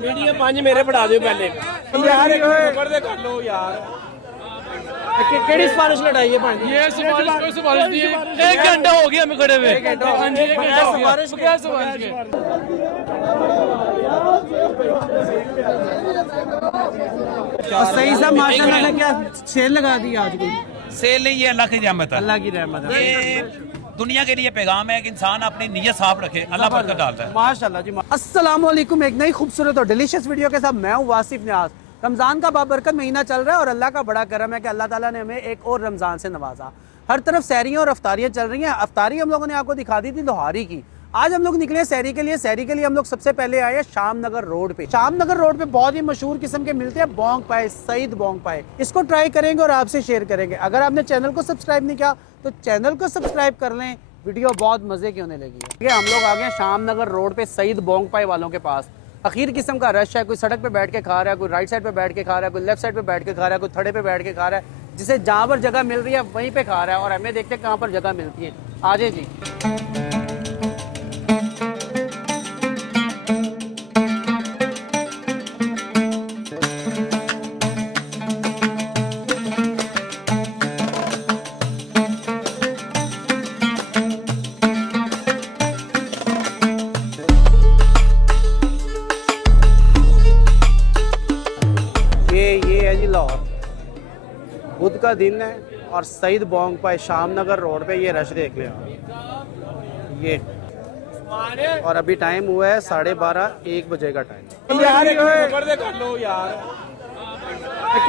Medium 5 मेरे बढ़ा दो पहले यार, कर लो यार। केड़ी सिफारिश लड़ाई है भाई? ये सिफारिश दी है। 1 घंटा हो गया हमें खड़े हुए। हां जी, सिफारिश क्या सिफारिश है? सही सा माशाल्लाह ने क्या सेल लगा दी आज कोई? सेल नहीं, ये अल्लाह की रहमत है। अल्लाह की रहमत है। ये दुनिया के लिए पैगाम है कि इंसान अपनी नीयत साफ रखे, अल्लाह बरकत डालता है। माशाल्लाह जी। अस्सलाम वालेकुम। एक नई खूबसूरत और डिलीशियस वीडियो के साथ मैं हूँ वासिफ न्याज। रमज़ान का बाबरकत महीना चल रहा है और अल्लाह का बड़ा करम है कि अल्लाह ताला ने हमें एक और रमज़ान से नवाजा। हर तरफ सैरियाँ और अफ्तारियाँ चल रही हैं। अफ्तारी हम लोगों ने आपको दिखा दी थी लोहारी की। आज हम लोग निकले सैरी के लिए। सैरी के लिए हम लोग सबसे पहले आए शाम नगर रोड पे। शाम नगर रोड पे बहुत ही मशहूर किस्म के मिलते हैं बोंग पाए, सईद बोंग पाए। इसको ट्राई करेंगे और आपसे शेयर करेंगे। अगर आपने चैनल को सब्सक्राइब नहीं किया तो चैनल को सब्सक्राइब कर लें। वीडियो बहुत मजे की होने लगी है। हम लोग आ गए शाम नगर रोड पे सईद बोंग पाए वालों के पास। अखीर किस्म का रश है। कोई सड़क पे बैठ के खा रहा है, कोई राइट साइड पे बैठ के खा रहा है, कोई लेफ्ट साइड पे बैठ के खा रहा है, कोई थड़े पे बैठ के खा रहा है। जिसे जहाँ पर जगह मिल रही है वहीं पे खा रहा है और हमें देखते हैं कहाँ पर जगह मिलती है। आजे जी। ये है जी लाहौर, बुध का दिन है और सईद बोंग पाए शाम नगर रोड पे ये रश देख लें ये। और अभी टाइम हुआ है 12:30 1 बजे का टाइम। यार कर लो यार।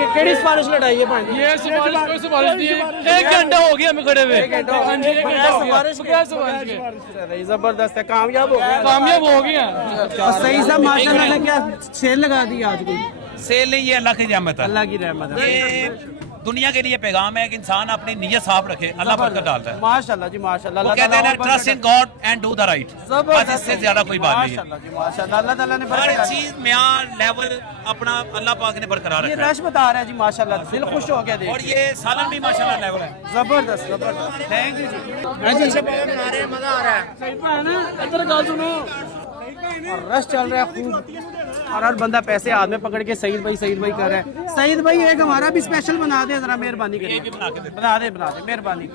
केड़ी सिफारिश लड़ाई है भाई? ये सिफारिश दी है। 1 घंटा हो गया हमें खड़े हुए। हां जी, सिफारिश क्या सिफारिश है? जबरदस्त है, कामयाब हो गया। कामयाब हो गया। सही सा माशाल्लाह ने क्या सेल लगा दी आज कोई? सेल नहीं, ये अल्लाह की रहमत है। अल्लाह की रहमत है। ये दुनिया के लिए पैगाम है कि इंसान अपनी नीयत साफ रखे, अल्लाह बरकत डालता है। माशाल्लाह जी माशाल्लाह। वो कहते हैं trust in God and do the right. बस इससे ज्यादा कोई बात नहीं है। माशाल्लाह जी माशाल्लाह। अल्लाह ताला ने हर बरकत चीज म्यार लेवल अपना अल्लाह पाक ने बरकरार ये रखा है। रश बता रहा है जी माशाल्लाह, दिल खुश हो गया देख। और ये सालन भी माशाल्लाह लेवल है। जबरदस्त जबरदस्त। थैंक यू जी। मजा आ रहा है। सही है ना? इधर गाल सुनो। और रश चल रहा है खूब और हर बंदा पैसे हाथ में पकड़ के सईद भाई कर रहा है। सईद भाई एक हमारा भी स्पेशल बना दे जरा, मेहरबानी करके। बना दे मेहरबानी।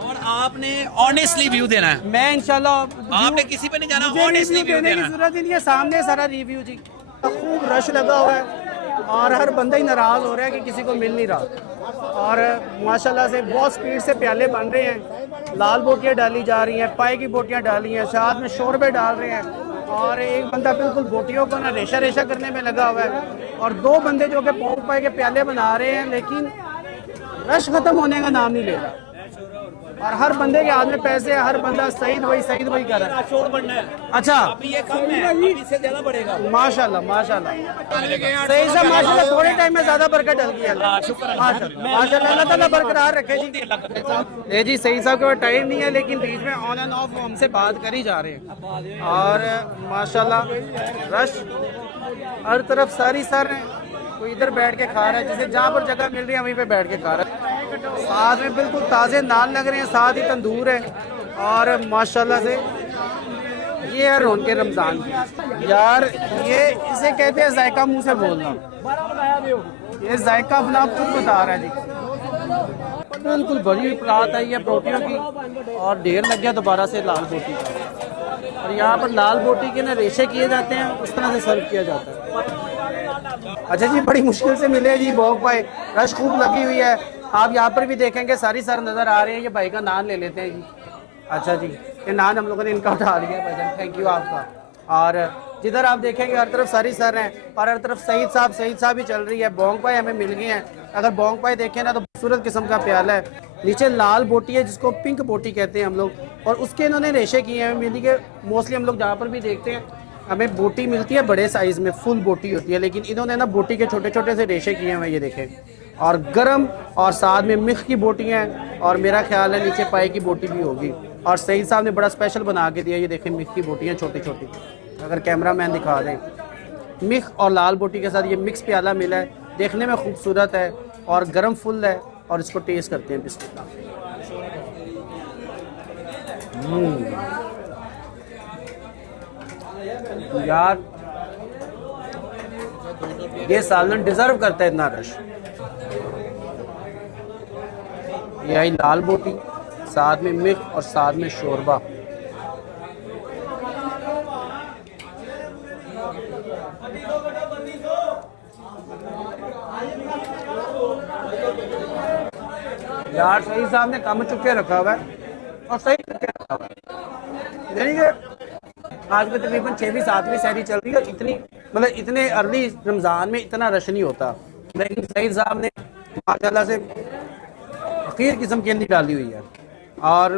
और आपने ऑनेस्टली व्यू देना है। मैं इंशाल्लाह आपने किसी पे नहीं जाना, ऑनेस्टली व्यू देने देना की है। जरूरत ही नहीं है, सामने सारा रिव्यू जी। खूब रश लगा हुआ है और हर बंदा ही नाराज हो रहा है कि किसी को मिल नहीं रहा। और माशाल्लाह से बहुत स्पीड से प्याले बन रहे हैं। लाल बोटियाँ डाली जा रही हैं, पाए की बोटियाँ डाली हैं, साथ में शोरबे डाल रहे हैं। और एक बंदा बिल्कुल बोटियों को ना रेशा करने में लगा हुआ है और 2 बंदे जो कि पोंग पाए के प्याले बना रहे हैं, लेकिन रश खत्म होने का नाम नहीं ले रहा। और हर बंदे के हाथ में पैसे है, हर बंदा सईद भाई कर रहा है। अच्छा, ये कम है, अभी इससे ज्यादा बढ़ेगा। माशाल्लाह माशाल्लाह। सही से माशाल्लाह थोड़े टाइम में ज्यादा बरकत डल गई है। माशाल्लाह अल्लाह ताला बरकरार रखे जी। ये जी सही साहब के पास टाइम नहीं है लेकिन बीच में ऑन एंड ऑफ हमसे बात कर ही जा रहे हैं। और माशाल्लाह रश हर तरफ सारी सर है। कोई इधर बैठ के खा रहा है, जिसे जहाँ पर जगह मिल रही है वहीं पे बैठ के खा रहा है। साथ में बिल्कुल ताज़े नान लग रहे हैं, साथ ही तंदूर है। और माशाल्लाह से ये है रौनक रमज़ान की। यार ये इसे कहते हैं जायका मुंह से बोलना। ये जायका अपना खुद बता रहा है जी। बिल्कुल भरी हुई परात आई है बोटियों की और ढेर लग गया दोबारा से लाल बोटी का। और यहाँ पर लाल बोटी के ना रेशे किए जाते हैं, उस तरह से सर्व किया जाता है। अच्छा जी, बड़ी मुश्किल से मिले जी बोंग पाए। रश खूब लगी हुई है। आप यहाँ पर भी देखेंगे सारी सर नज़र आ रहे हैं। ये भाई का नान ले लेते हैं जी। अच्छा जी, ये नान हम लोगों ने इनका उठा लिया है भाईजान, थैंक यू आपका। और जिधर आप देखेंगे हर तरफ सारी सर हैं और हर तरफ सईद साहब ही चल रही है। बोंग पाए हमें मिल गए हैं। अगर बोंग पाए देखें ना तो खूबसूरत किस्म का प्याला है। नीचे लाल बोटी है जिसको पिंक बोटी कहते हैं हम लोग, और उसके इन्होंने रेशे किए हैं। मिली के मोस्टली हम लोग जहाँ पर भी देखते हैं हमें बोटी मिलती है बड़े साइज़ में, फुल बोटी होती है, लेकिन इन्होंने ना बोटी के छोटे छोटे से रेशे किए हैं, ये देखें। और गरम और साथ में मिख की बोटी हैं और मेरा ख्याल है नीचे पाए की बोटी भी होगी। और सईद साहब ने बड़ा स्पेशल बना के दिया। ये देखें मिख की बोटियाँ छोटी छोटी, अगर कैमरा मैन दिखा दें। मिख और लाल बोटी के साथ ये मिक्स प्याला मिला है, देखने में खूबसूरत है और गरम फुल है। और इसको टेस्ट करते हैं बिस्मिल्लाह। यार ये सालन डिजर्व करता है इतना रश। ये आई लाल बोटी, साथ में मिर्च और साथ में शोरबा। यार सही साहब ने कम चुके रखा हुआ है और सही चुके रखा हुआ है। यानी कि आज में तकरीबन 6वीं 7वीं सहरी चल रही है, इतनी मतलब इतने अर्ली रमज़ान में इतना रश नहीं होता, लेकिन सईद साहब ने माशाल्लाह से खीर किस्म की अंदी डाली हुई है। और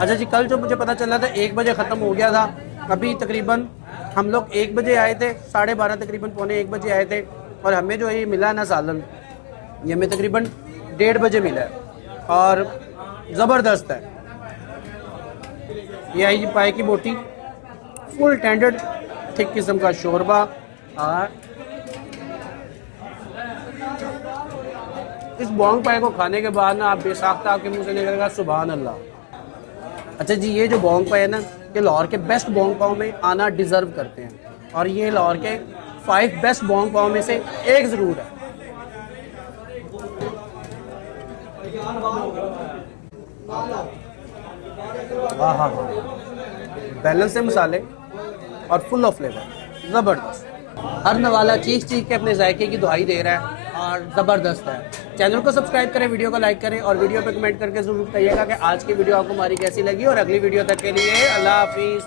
अच्छा जी, कल जो मुझे पता चला था 1 बजे ख़त्म हो गया था, अभी तकरीबन हम लोग 1 बजे आए थे, 12:30 तकरीबन पौने 1 बजे आए थे, और हमें जो ये मिला ना सालन, ये हमें तकरीबन 1:30 बजे मिला है और ज़बरदस्त है। ये आई जी पाए की बोटी, फुल टेंडर्ड थिक किस्म का शोरबा, और इस बोंग पाए को खाने के बाद ना आप बेसाख्ता आपके मुंह से निकलेगा सुभान अल्लाह। अच्छा जी, ये जो बोंग पाए है ना, ये लाहौर के बेस्ट बोंग पाओ में आना डिजर्व करते हैं, और ये लाहौर के 5 बेस्ट बोंग पाओ में से एक ज़रूर है। वाह हाँ, बैलेंस से मसाले और फुल ऑफ फ्लेवर, ज़बरदस्त। हर नवाला चीख चीख के अपने जायके की दुहाई दे रहा है और ज़बरदस्त है। चैनल को सब्सक्राइब करें, वीडियो को लाइक करें और वीडियो पे कमेंट करके ज़रूर बताइएगा कि आज की वीडियो आपको हमारी कैसी लगी। और अगली वीडियो तक के लिए अल्लाह हाफिज़।